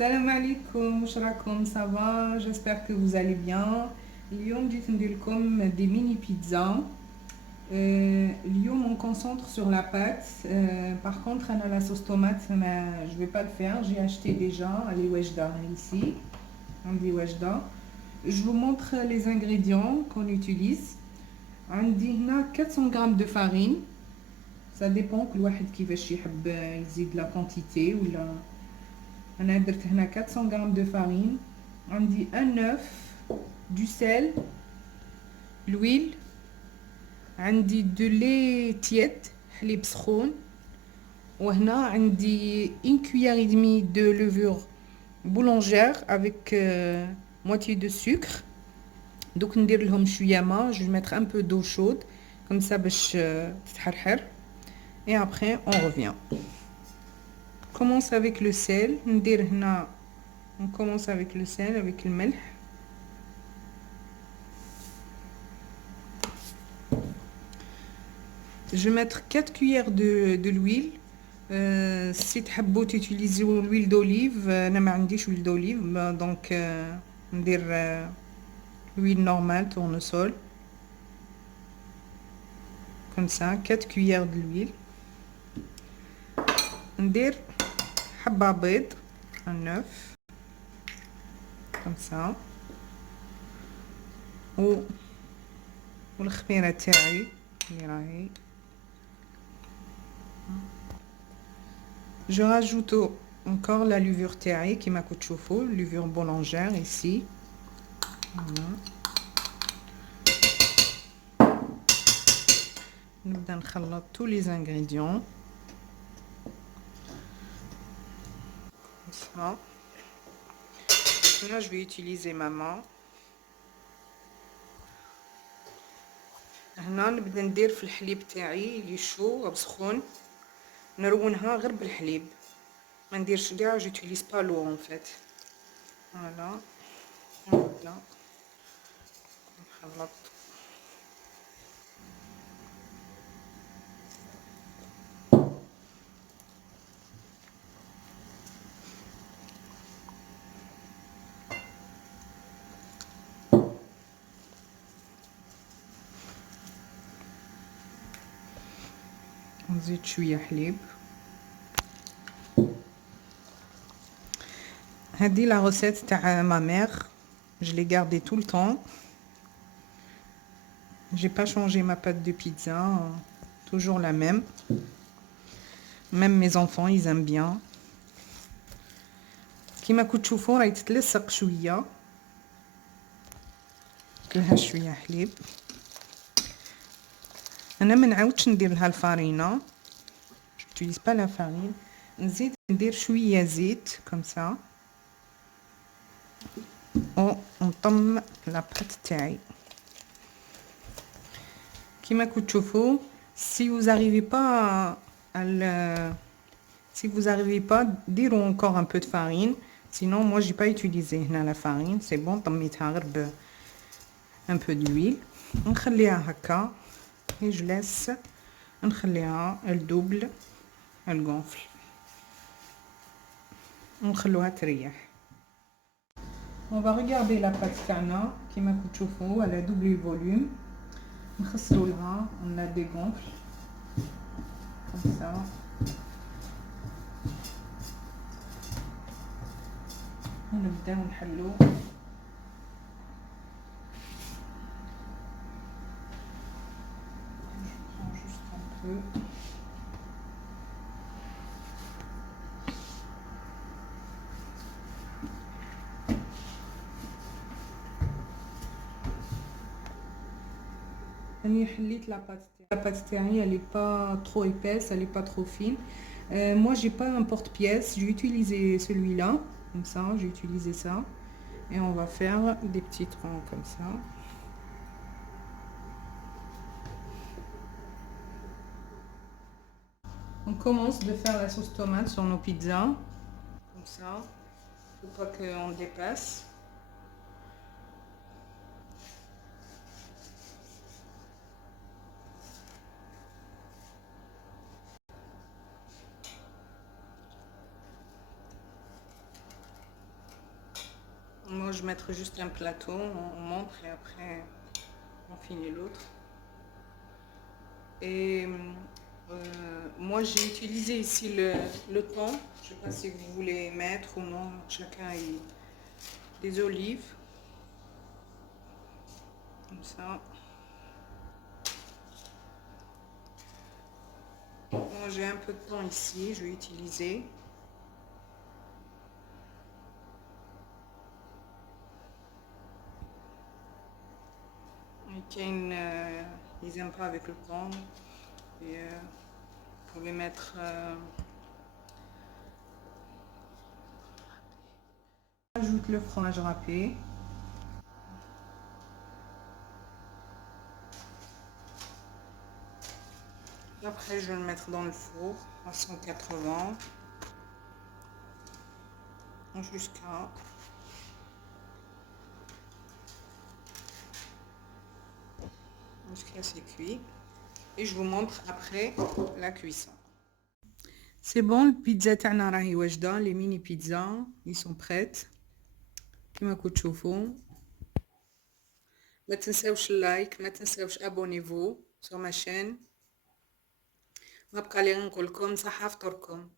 Salam alaikum, shrakom, ça va? J'espère que vous allez bien. اليوم جيت ندير لكم des mini pizzas. اليوم on concentre sur la pâte. Par contre, أنا la sauce tomate, je vais pas le faire. J'ai acheté déjà. Elle est wajda ici. On dit wajda. Je vous montre les ingrédients qu'on utilise. عندي هنا 400 grammes de farine. Ça dépend كل واحد كيفاش يحب يزيد la quantité ولا. أنا درت هنا 400 grammes de farine. عندي un œuf, du sel, l'huile, عندي de lait tiède, حليب سخون. وهنا عندي une cuillère et demie de levure boulangère avec moitié de sucre. دوك ندير لهم شويه ما. Je vais mettre un peu d'eau chaude comme ça باش تتحرحر. Et après on revient. On commence avec le sel. ندير هنا on commence avec le sel avec الملح. Je vais mettre 4 cuillères de l'huile. Si تحبوا تutiliser l'huile d'olive, انا ما عنديش huile d'olive, donc ندير l'huile normale tournesol. Comme ça, 4 cuillères d'huile. ندير حبة بيض, un œuf. Comme ça. والخميرة تاعي اللي راهي. Je rajoute encore la levure تاعي كيما كنتو تشوفوا, levure boulangère ici. Voilà. نبدا نخلط tous les ingrédients. Comme ça. Là, je vais utiliser ma main. هنا نبدا ندير في الحليب تاعي اللي شو سخون. نرونها غير بالحليب, ما نديرش كاع. جوتيليز با لو ان فيت. فوالا نبدا نخلط. نزيد شويه حليب. هذه la recette تاع ma mère. Je l'ai gardée tout le temps. J'ai pas changé ma pâte de pizza, toujours la même. Même mes enfants, ils aiment bien. كيما كنتو تشوفوا راهي تتلصق شويه. لها شويه حليب. انا ما نعاودش ندير لها الفارينه. j'utilise pas la farine. نزيد ندير شويه زيت comme ça. ونطم لا بات تاعي كيما كنتو تشوفوا. si vous arrivez pas si vous arrivez pas, ديروا encore un peu de farine. Sinon, moi, j'ai pas utilisé la farine. C'est bon, طميتها غير ب un peu d'huile. نخليها هكا. Et je laisse نخليها elle double, elle gonfle. ونخلوها تريح. On va regarder la pâte تاعنا كيما كنتو تشوفوا. elle a doublé le volume. نخسروا لها, on la dégonfle comme ça. ونبداو نحلو. juste un peu. راني حليت la pâte تاعي. elle est pas trop épaisse, elle est pas trop fine. Moi j'ai pas un porte-pièce, j'ai utilisé celui-là comme ça. J'ai utilisé ça et on va faire des petits troncs comme ça. On commence de faire la sauce tomate sur nos pizzas comme ça. Faut pas qu'on dépasse. Moi, je vais mettre juste un plateau, on montre et après on finit l'autre. Et moi, j'ai utilisé ici le thon. Je ne sais pas si vous voulez mettre ou non. Chacun a des olives. Comme ça. Moi, j'ai un peu de thon ici. Je vais utiliser. Ils n'aiment pas avec le thon. Et vous pouvez mettre... Ajoute le fromage râpé. Après, je vais le mettre dans le four à 180 jusqu'à c'est cuit. Et je vous montre après la cuisson. C'est bon, le pizza تاعنا راهي واجدة. Les mini pizzas, ils sont prêtes. كما كنتوا تشوفوا. ما تنساوش اللايك، ما تنساوش abonnez-vous sur ma chaîne. ما بقى لي غير نقول لكم صحة فطوركم.